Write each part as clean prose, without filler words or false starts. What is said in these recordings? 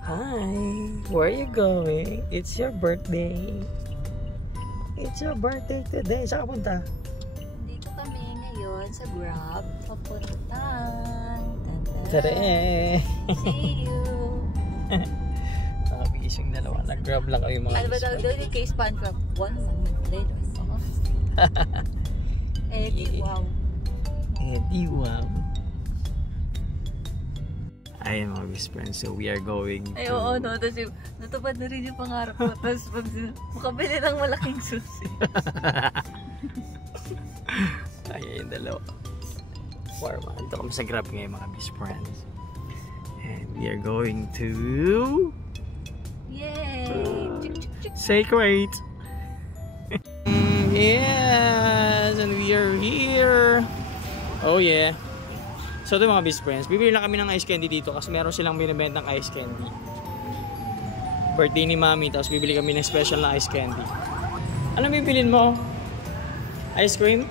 Hi, where are you going? It's your birthday. It's your birthday today. Saan ka punta? Dito kami ngayon sa Grab. Papuntang. Tere! See you! Nakabigis yung dalawa. Nag-grab lang kami mga Ano ba tawag doon? Yung case pan club? 1 moment later. Eddie, wow. Eddie, wow. Ayun mga best friends. So we are going to... Ay, oo, no. Tapos yung, natupad na rin yung pangarap ko. Tapos makabili ng malaking susi. Ayun yung dalawa. Warma. Ito kami sa Grab ngayon mga best friends. And we are going to... Yay! Sacred! Yes! And we are here! Oh yeah! So ito mga best friends, bibili lang kami ng ice candy dito kasi meron silang binibentang ice candy. Birthday ni Mami, tapos bibili kami ng special na ice candy. Ano bibilin mo? Ice cream?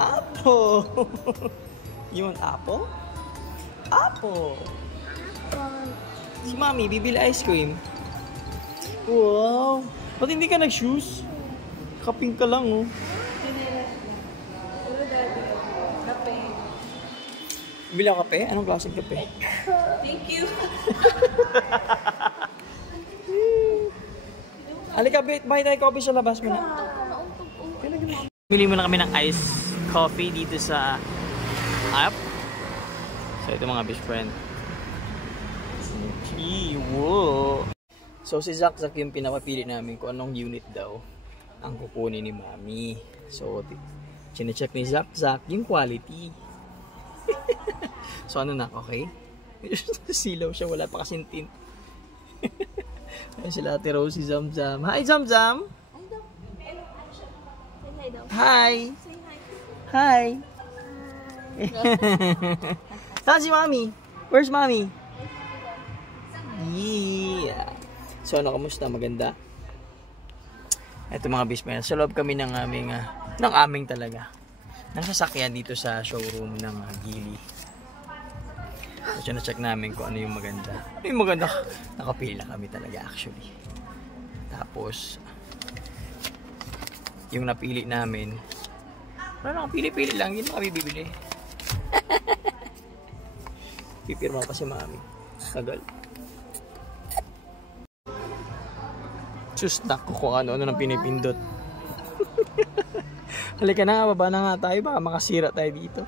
Apple! You want apple? Apple! Si Mami, bibili ice cream. Wow! Ba't hindi ka nag-shoes? Kaping ka lang, oh. Kape. Bibili ako kape? Anong klaseng kape? Thank you. Halika, bahay tayo coffee sa labas mo na. Bili muna kami ng iced coffee dito sa app. So ito mga best friend. Wow. So si Zach yung pinapapili namin kung anong unit daw ang kukunin ni Mami. So chinecheck ni Zach yung quality. So ano na, okay? Silaw siya, wala pa kasing tint. Ayan sila Ate Rosie, Zamzam. Hi Zamzam! Hi! Hi! Saan si Mami? Where's Mami? Yeah! So ano, kamusta? Maganda? Ito mga bismen, sa loob kami ng aming talaga. Ng sasakyan dito sa showroom ng Geely. So na-check namin kung ano yung maganda. Ano yung maganda? Nakapili lang kami talaga actually. Tapos yung napili namin, wala lang, pili-pili lang, yun kami bibili. Pipirma pa si Mami. Tagal. Sustak ko kung ano nang pinipindot. Halika na nga, baba na nga tayo, baka makasira tayo dito.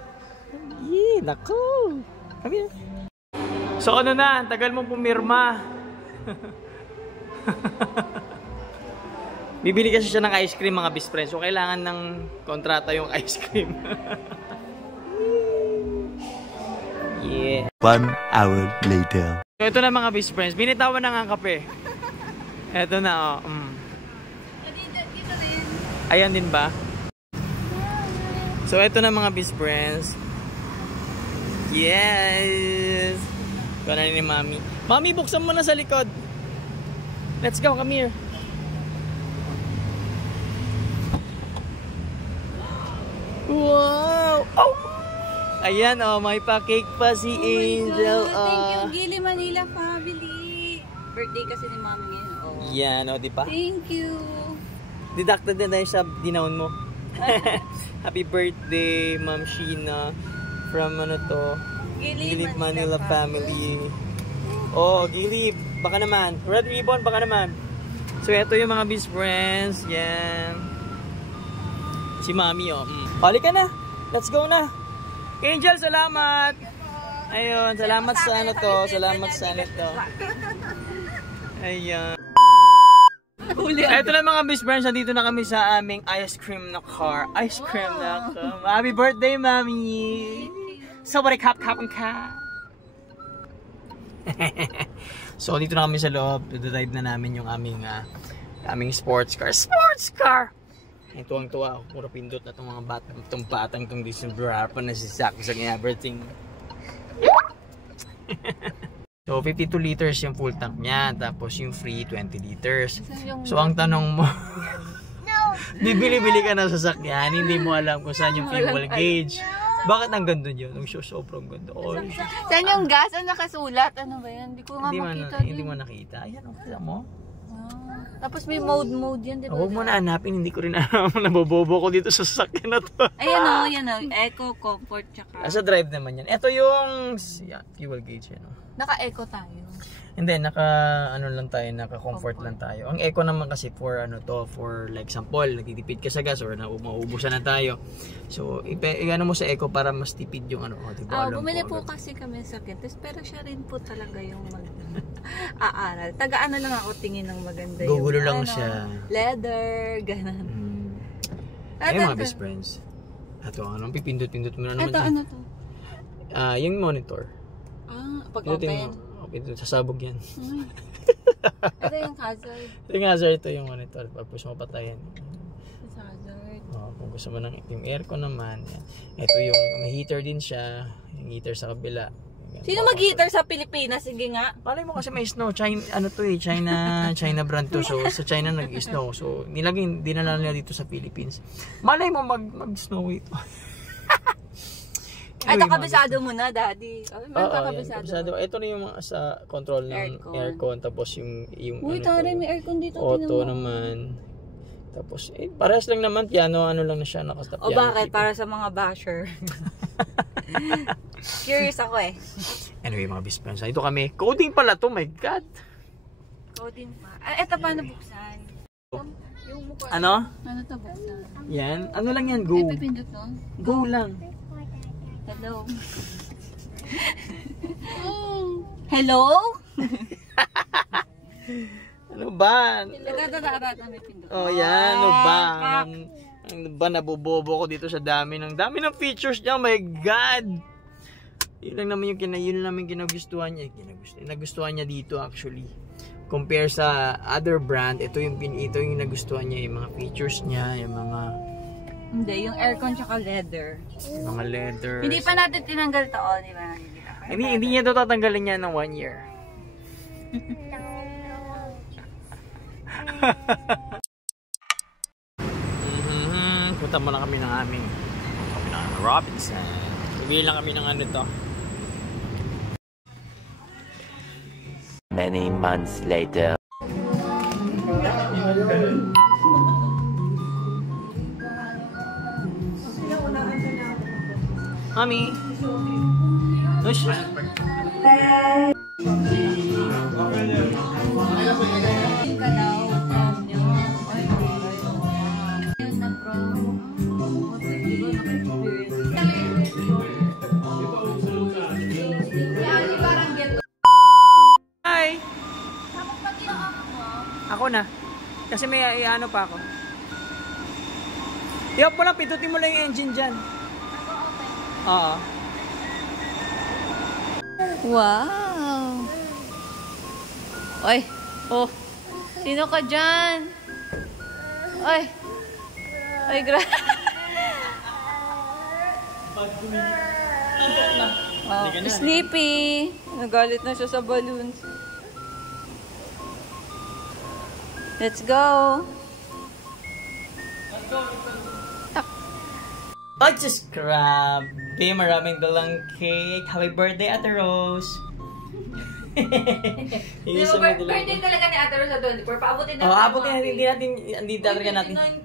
Yee, nako. Kami na. So ano na, tagal mong pumirma. Bibili kasi siya ng ice cream mga best friends. So kailangan ng kontrata yung ice cream. Yeah. 1 hour later. So ito na mga best friends, binitawan na nga ang kape. Ito na, oh. Dito rin. Ayan din ba? So, ito na mga best friends. Yes! Ito na ni Mami. Mami, buksan mo na sa likod. Let's go, come here. Wow! Oh! Ayan, oh, may pa-cake pa si Angel. Thank you, Geely Manila family. Birthday kasi ni Mami ngayon. Yan, o, di ba? Thank you. Deducted na tayo sa dinaon mo. Happy birthday, Ma'am Sheena. From ano to? Geely Manila family. Oh, Geely, baka naman. Red ribbon, baka naman. So, ito yung mga best friends. Yan. Si Mami, oh. Halika na. Let's go na. Angel, salamat. Ayun, salamat sa ano to. Salamat sa ano to. Ayun. Ito na mga best friends, nandito na kami sa aming ice cream na car. Ice cream na car. Happy birthday, Mami! Somebody kapang ka! So, dito na kami sa loob. Drive na namin yung aming sports car. Sports car! Ito ang tuwa. Puro pindot na itong mga batang itong December pa na si Zach sa everything. So, 52 liters yung full tank niya. Tapos yung free, 20 liters. So, ang tanong mo... Bibili-bili ka ng sasakyan, hindi mo alam kung saan yung fuel gauge. Bakit ang ganda yun? Ang sobrang ganda. Oh, saan yung gas? Ang nakasulat? Ano ba yan? Hindi ko nga makita. Hindi mo nakita. Ayan, okay mo. Tapos may mode yan, di ba? Huwag mo na hanapin, hindi ko rin alam. Nabobobo ko dito sa sasakyan na to. Ayan o. Eco, comfort, tsaka... Sa drive naman yan. Ito yung fuel gauge yan. Naka-eco tayo. Hindi, naka-comfort lang tayo. Ang eco naman kasi for like example, nagtitipid ka sa gas or mauubusan na tayo. So, i-ano mo sa eco para mas tipid yung diba? Bumili po kasi kami sa Kintes, pero siya rin po talaga yung aaral. Taga-ano lang ako tingin ng maganda yung gugulo lang siya. Leather, ganun. Ayun mga best friends. Ito, anong pipindot-pindot mo na naman. Ito, ano to? Yung monitor. Pag-open. Ito, sasabog yan. Ito yung hazard. Yung hazard, ito yung monitor. Pagpus mo patayin. It's hazard. Kung gusto mo ng yung aircon naman. Yan. Ito yung may heater din siya. Yung heater sa kabila. Sino mag-heater sa Pilipinas? Sige nga. Malay mo kasi may snow. China brand to. So, sa China nag-snow. So, dinala nila dito sa Philippines. Malay mo mag-snow ito. Ito, kabisado mo na, daddy. Kabisado. Ito na yung sa control ng aircon. Tapos yung uy, taray, may aircon dito. Auto naman. Tapos, parehas lang naman. Piano, na siya. Nakastap piano. O bakit? Para sa mga basher. Curious ako eh. Anyway, mga best friends. Ito kami. Coding pala to. My God. Coding pa. Ito pa nabuksan. Yung mukha. Ano? Ano to buksan? Yan. Ano lang yan? Go. Pipindot to? Go lang. Hello? Hello? Ano ba? Oh, yan. Ano ba? Ano ba? Nabobobo ko dito sa dami ng features niya. Oh my God! Yun lang naman yung kinagustuhan niya. Nagustuhan niya dito actually. Compare sa other brand, ito yung nagustuhan niya, yung mga features niya, yung mga... Hindi, yung aircon tsaka leather. Yung mga leather. Hindi pa natin tinanggal to, di ba? Hindi niya ito tatanggalin niya ng 1 year. Punta mo lang kami ng Robinson. Bibili lang kami ng to. Many months later. Mami. Ush. Hi. Ako na. Kasi may ano pa ako. I-off mo lang, pindutin mo lang yung engine dyan. Oo. Wow! Oy! Oh! Sino ka dyan? Oy! Oy, sleepy! Nagalit na siya sa balloons. Let's go! Oh, just grabe. Maraming dalang cake. Happy birthday, Ate Rose. Birthday talaga ni Ate Rose sa 24. Paabutin natin. Abutin natin. Hindi talaga natin.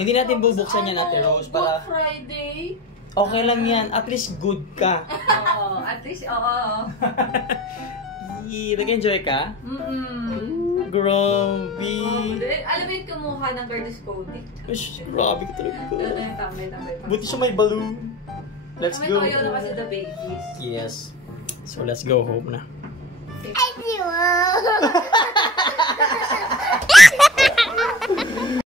Hindi natin bubuksan yan, Ate Rose. Para Friday. okay lang yan. At least good ka. Oo. At least, oo. Nag-enjoy ka? Grabe. Alam mo yung kumuha ng Curtis Cody? Grabe ka talaga. Tambay. Buti siya may balloon. Let's go. May toyo na kasi the babies. Yes. So let's go home na. I